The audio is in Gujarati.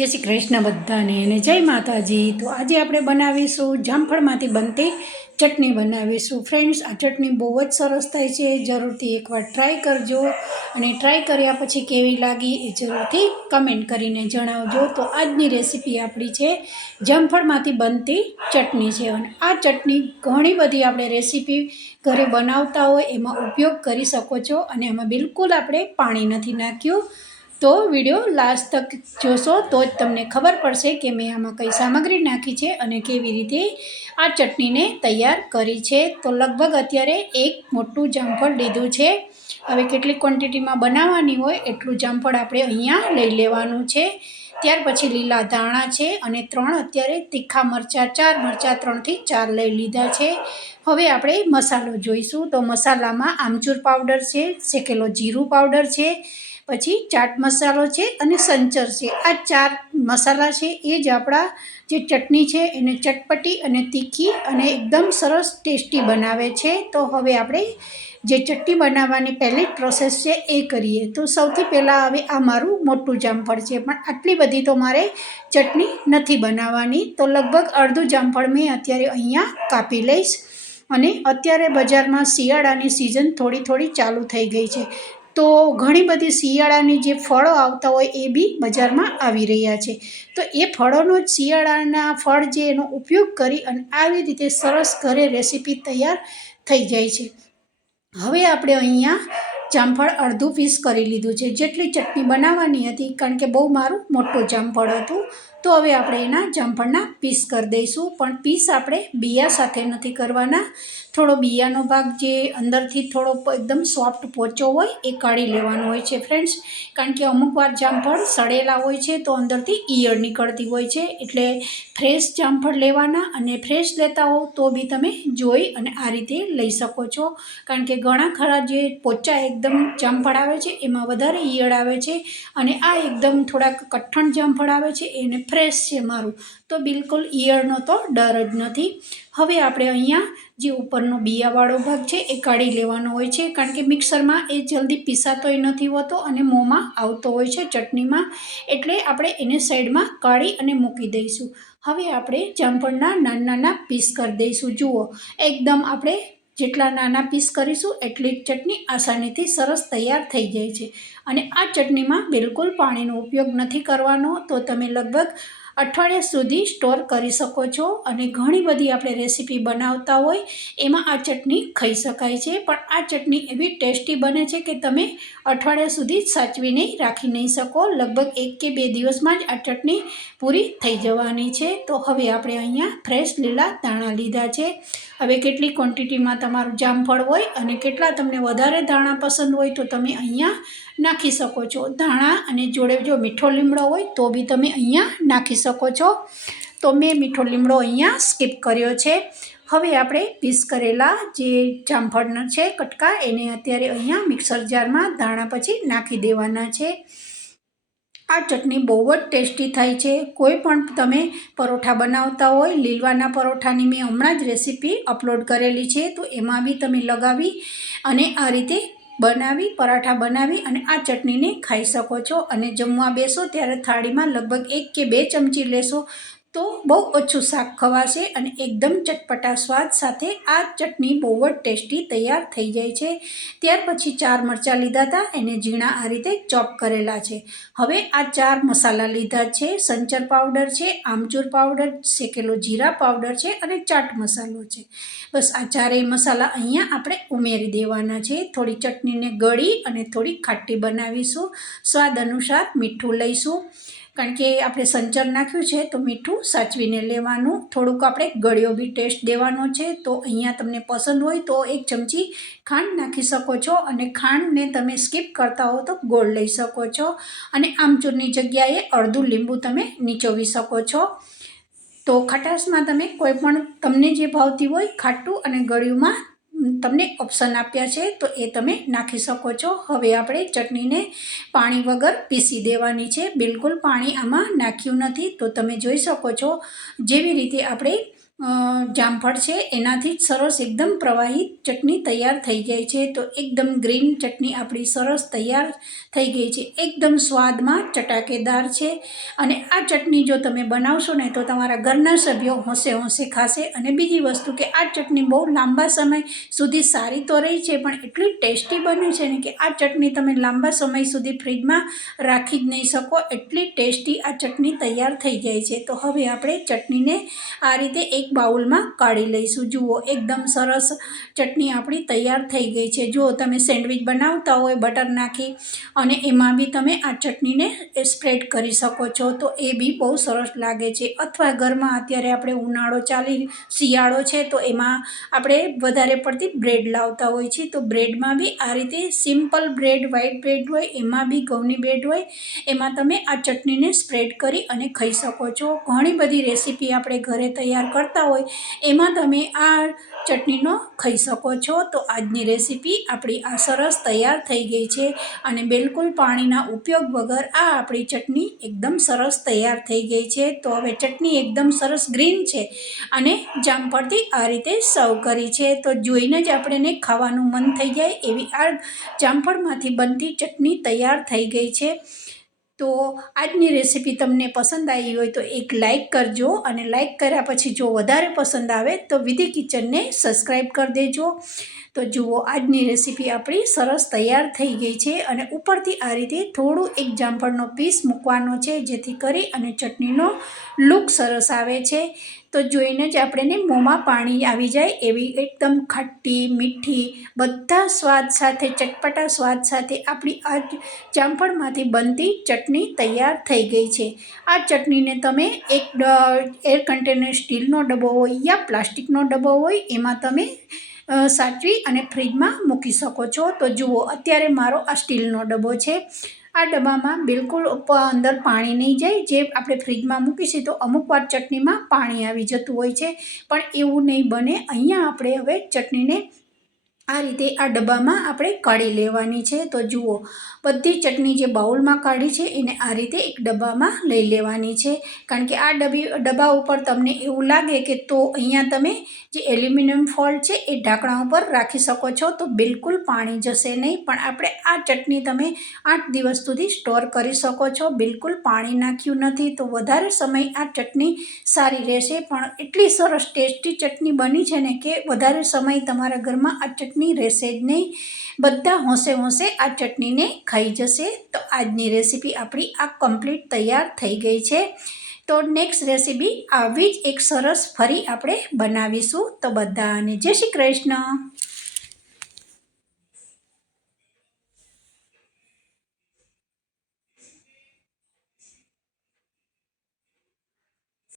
જય શ્રી કૃષ્ણ બધાને અને જય માતાજી. તો આજે આપણે બનાવીશું જામફળમાંથી બનતી ચટણી બનાવીશું. ફ્રેન્ડ્સ, આ ચટણી બહુ જ સરસ થાય છે. જરૂરથી એકવાર ટ્રાય કરજો અને ટ્રાય કર્યા પછી કેવી લાગી એ જરૂરથી કમેન્ટ કરીને જણાવજો. તો આજની રેસીપી આપણી છે જામફળમાંથી બનતી ચટણી છે અને આ ચટણી ઘણી બધી આપણે રેસીપી ઘરે બનાવતા હોય એમાં ઉપયોગ કરી શકો છો અને એમાં બિલકુલ આપણે પાણી નથી નાખ્યું. તો વીડિયો લાસ્ટ તક જોશો તો જ તમને ખબર પડશે કે મેં આમાં કઈ સામગ્રી નાખી છે અને કેવી રીતે આ ચટણીને તૈયાર કરી છે. તો લગભગ અત્યારે એક મોટું જામફળ લીધું છે. હવે કેટલી ક્વોન્ટિટીમાં બનાવવાની હોય એટલું જામફળ આપણે અહીંયા લઈ લેવાનું છે. ત્યાર પછી લીલા ધાણા છે અને ત્રણ અત્યારે તીખા મરચાં, ચાર મરચાં, ત્રણથી ચાર લઈ લીધા છે. હવે આપણે મસાલો જોઈશું. તો મસાલામાં આમચૂર પાવડર છે, શેકેલો જીરું પાવડર છે પછી ચાટ મસાલો છે અને સંચર છે. આ ચાર મસાલા છે, એ જ આપણા જે ચટણી છે, એને ચટપટી અને તીખી અને એકદમ સરસ ટેસ્ટી બનાવે છે. તો હવે આપણે જે ચટણી બનાવવાની પહેલી પ્રોસેસ છે, એ કરીએ. તો સૌથી પહેલાં હવે આ મારું મોટું જામફળ છે, પણ આટલી બધી તો મારે ચટણી નથી બનાવવાની. તો લગભગ અડધું જામફળ મેં અત્યારે અહીંયા કાપી લઈશ અને અત્યારે બજારમાં શિયાળાની સિઝન થોડી થોડી ચાલુ થઈ ગઈ છે. તો ઘણી બધી શિયાળાની જે ફળો આવતા હોય એ બી બજારમાં આવી રહ્યા છે. તો એ ફળોનો જ શિયાળાના ફળ જે એનો ઉપયોગ કરી અને આવી રીતે સરસ ઘરે રેસીપી તૈયાર થઈ જાય છે. હવે આપણે અહીંયા જામફળ અડધું પીસ કરી લીધું છે. જેટલી ચટણી બનાવવાની હતી કારણ કે બહુ મારું મોટું જામફળ હતું. તો હવે આપણે એના જામફળના પીસ કરી દઈશું. પણ પીસ આપણે બિયા સાથે નથી કરવાના. થોડો બિયાનો ભાગ જે અંદરથી થોડો એકદમ સોફ્ટ પોચો હોય એ કાઢી લેવાનો હોય છે ફ્રેન્ડ્સ કારણ કે અમુક વાર જામફળ સડેલા હોય છે તો અંદરથી ઈયળ નીકળતી હોય છે. એટલે ફ્રેશ જામફળ લેવાના અને ફ્રેશ લેતા હો તો બી તમે જોઈ અને આ રીતે લઈ શકો છો. કારણ કે ઘણા ખરા જે પોચા એકદમ જામફળ આવે છે એમાં વધારે ઈયળ આવે છે અને આ એકદમ થોડાક કઠણ જામફળ આવે છે એને ફ્રેશ છે મારું. તો બિલકુલ ઈયળનો તો ડર જ નથી. હવે આપણે અહીંયા જે ઉપરનો બિયાવાળો ભાગ છે એ કાઢી લેવાનો હોય છે. કારણ કે મિક્સરમાં એ જલ્દી પીસાતોય નથી હોતો અને મોંમાં આવતો હોય છે ચટણીમાં. એટલે આપણે એને સાઈડમાં કાઢી અને મૂકી દઈશું. હવે આપણે જામફળના નાના નાના પીસ કરી દઈશું. જુઓ, એકદમ આપણે જેટલા નાના પીસ કરીશું, એટલી ચટણી આસાનીથી સરસ તૈયાર થઈ જાય છે. અને આ ચટણીમાં બિલકુલ પાણીનો ઉપયોગ નથી કરવાનો. તો તમે લગભગ અઠવાડિયા સુધી સ્ટોર કરી શકો છો. અને ઘણી બધી આપણે રેસીપી બનાવતા હોય, એમાં આ ચટણી ખાઈ શકાય છે. પણ આ ચટણી એવી ટેસ્ટી બને છે કે તમે અઠવાડિયા સુધી સાચવીને રાખી નહીં શકો. લગભગ એક કે બે દિવસમાં જ આ ચટણી પૂરી થઈ જવાની છે. તો હવે આપણે અહીંયા ફ્રેશ લીલા દાણા લીધા છે. હવે કેટલી ક્વોન્ટિટીમાં તમારું જામફળ હોય અને કેટલા તમને વધારે ધાણા પસંદ હોય તો તમે અહીંયા નાખી શકો છો. ધાણા અને જોડે જો મીઠો લીમડો હોય તો બી તમે અહીંયા નાખી શકો છો. તો મેં મીઠો લીમડો અહીંયા સ્કીપ કર્યો છે. હવે આપણે પીસ કરેલા જે જામફળના છે કટકા એને અત્યારે અહીંયા મિક્સર જારમાં ધાણા પછી નાખી દેવાના છે. આ ચટણી બહુ જ ટેસ્ટી થાય છે. કોઈ પણ તમે પરોઠા બનાવતા હોય, લીલવાના પરોઠાની મેં હમણાં જ રેસીપી અપલોડ કરેલી છે, તો એમાં બી તમે લગાવી અને આ રીતે બનાવી, પરાઠા બનાવી અને આ ચટણીને ખાઈ શકો છો. અને જમવા બેસો ત્યારે થાળીમાં લગભગ એક કે બે ચમચી લેશો તો બહુ ઓછું શાક ખવાશે અને એકદમ ચટપટા સ્વાદ સાથે આ ચટણી બહુ જ ટેસ્ટી તૈયાર થઈ જાય છે. ત્યાર પછી ચાર મરચાં લીધા હતા, એને ઝીણા આ રીતે ચોપ કરેલા છે. હવે આ ચાર મસાલા લીધા છે. સંચર પાવડર છે, આમચૂર પાવડર શેકેલો જીરા પાવડર છે અને ચાટ મસાલો છે. બસ આ ચારેય મસાલા અહીંયા આપણે ઉમેરી દેવાના છે. થોડી ચટણીને ગળી અને થોડી ખાટી બનાવીશું. સ્વાદ અનુસાર મીઠું લઈશું. કારણ કે આપણે સંચર નાખ્યું છે તો મીઠું સાચવીને લેવાનું. થોડુંક આપણે ગળ્યો બી ટેસ્ટ દેવાનો છે. તો અહીંયા તમને પસંદ હોય તો એક ચમચી ખાંડ નાખી શકો છો અને ખાંડને તમે સ્કીપ કરતા હો તો ગોળ લઈ શકો છો. અને આમચૂરની જગ્યાએ અડધું લીંબુ તમે નીચોવી શકો છો. તો ખટાશમાં તમે કોઈ પણ તમને જે ભાવતી હોય ખાટું અને ગળ્યુંમાં તમને ઓપ્શન આપ્યા છે, તો એ તમે નાખી શકો છો. હવે આપણે ચટણીને પાણી વગર પીસી દેવાની છે. બિલકુલ પાણી આમાં નાખ્યું નથી, તો તમે જોઈ શકો છો. જેવી રીતે આપણે જામફળ છે, એનાથી જ સરસ એકદમ પ્રવાહી ચટણી તૈયાર થઈ જાય છે. તો એકદમ ગ્રીન ચટણી આપણી સરસ તૈયાર થઈ ગઈ છે. એકદમ સ્વાદમાં ચટાકેદાર છે. અને આ ચટણી જો તમે બનાવશો ને, તો તમારા ઘરના સભ્યો હોંશે હોંશે ખાશે. અને બીજી વસ્તુ કે, આ ચટણી બહુ લાંબા સમય સુધી સારી તો રહી છે, પણ એટલી ટેસ્ટી બને છે ને કે, આ ચટણી તમે લાંબા સમય સુધી ફ્રીજમાં રાખી જ નહીં શકો. એટલી ટેસ્ટી આ ચટણી તૈયાર થઈ જાય છે. તો હવે આપણે ચટણીને આ રીતે એક બાઉલમાં કાઢી લઈશું. જુઓ, એકદમ સરસ ચટણી આપણી તૈયાર થઈ ગઈ છે. જો તમે સેન્ડવિચ બનાવતા હોય બટર નાખી અને એમાં બી તમે આ ચટણીને સ્પ્રેડ કરી શકો છો. તો એ બી બહુ સરસ લાગે છે. અથવા ઘરમાં અત્યારે આપણે ઉનાળો ચાલી, શિયાળો છે, તો એમાં આપણે વધારે પડતી બ્રેડ લાવતા હોય છે તો બ્રેડમાં બી આ રીતે સિમ્પલ બ્રેડ, વ્હાઈટ બ્રેડ હોય, એમાં બી ઘઉંની બ્રેડ હોય, એમાં તમે આ ચટણીને સ્પ્રેડ કરી અને ખાઈ શકો છો. ઘણી બધી રેસીપી આપણે ઘરે તૈયાર કરતા હોય, એમાં તમે આ ચટણીનો ખાઈ શકો છો. તો આજની રેસીપી આપણી આ સરસ તૈયાર થઈ ગઈ છે અને બિલકુલ પાણીના ઉપયોગ વગર આ આપણી ચટણી એકદમ સરસ તૈયાર થઈ ગઈ છે. તો હવે ચટણી એકદમ સરસ ગ્રીન છે અને જામફળથી આ રીતે સર્વ કરી છે. તો જોઈને જ આપણે ખાવાનું મન થઈ જાય એવી આ જામફળમાંથી બનતી ચટણી તૈયાર થઈ ગઈ છે. તો આજની રેસીપી તમને પસંદ આવી હોય તો એક લાઇક કરજો અને લાઇક કર્યા પછી જો વધારે પસંદ આવે તો વિધિ કિચનને સબસ્ક્રાઈબ કરી દેજો. તો જુઓ, આજની રેસીપી આપણી સરસ તૈયાર થઈ ગઈ છે અને ઉપરથી આ રીતે થોડું એક જામફળનો પીસ મૂકવાનો છે, જેથી કરી અને ચટણીનો લુક સરસ આવે છે. તો જોઈને જ આપણને મોંમાં પાણી આવી જાય એવી એકદમ ખટ્ટી મીઠી, બધા સ્વાદ સાથે, ચટપટા સ્વાદ સાથે આપણી આ જામફળમાંથી બનતી ચટણી તૈયાર થઈ ગઈ છે. આ ચટણીને તમે એક એર કન્ટેનર સ્ટીલનો ડબ્બો હોય યા પ્લાસ્ટિકનો ડબ્બો હોય, એમાં તમે સાચવી અને ફ્રીજમાં મૂકી શકો છો. તો જુઓ, અત્યારે મારો આ સ્ટીલનો ડબ્બો છે. આ ડબ્બામાં બિલકુલ અંદર પાણી નહીં જાય. જે આપણે ફ્રીજમાં મૂકીશું તો અમુક વાર ચટણીમાં પાણી આવી જતું હોય છે. પણ એવું નહીં બને. અહીંયા આપણે હવે ચટણીને આ રીતે આ ડબ્બામાં આપણે કાઢી લેવાની છે. તો જુઓ, બધી ચટણી જે બાઉલમાં કાઢી છે, એને આ રીતે એક ડબ્બામાં લઈ લેવાની છે. કારણ કે આ ડબ્બી ડબ્બા ઉપર તમને એવું લાગે કે તો અહીંયા તમે જે એલ્યુમિનિયમ ફોલ છે, એ ઢાંકણા ઉપર રાખી શકો છો, તો બિલકુલ પાણી જશે નહીં. પણ આપણે આ ચટણી તમે આઠ દિવસ સુધી સ્ટોર કરી શકો છો. બિલકુલ પાણી નાખ્યું નથી, તો વધારે સમય આ ચટણી સારી રહેશે. પણ એટલી સરસ ટેસ્ટી ચટણી બની છે ને કે વધારે સમય તમારા ઘરમાં આ ચટણી રહેશે જ નહીં. બધા હોંશે હોંશે આ ચટણીને ખાઈ જશે. તો આજની રેસીપી આપણી આ કમ્પ્લીટ તૈયાર થઈ ગઈ છે. તો નેક્સ્ટ રેસીપી આવી જ એક સરસ ફરી આપણે બનાવીશું. તો બધાને જય શ્રી કૃષ્ણ.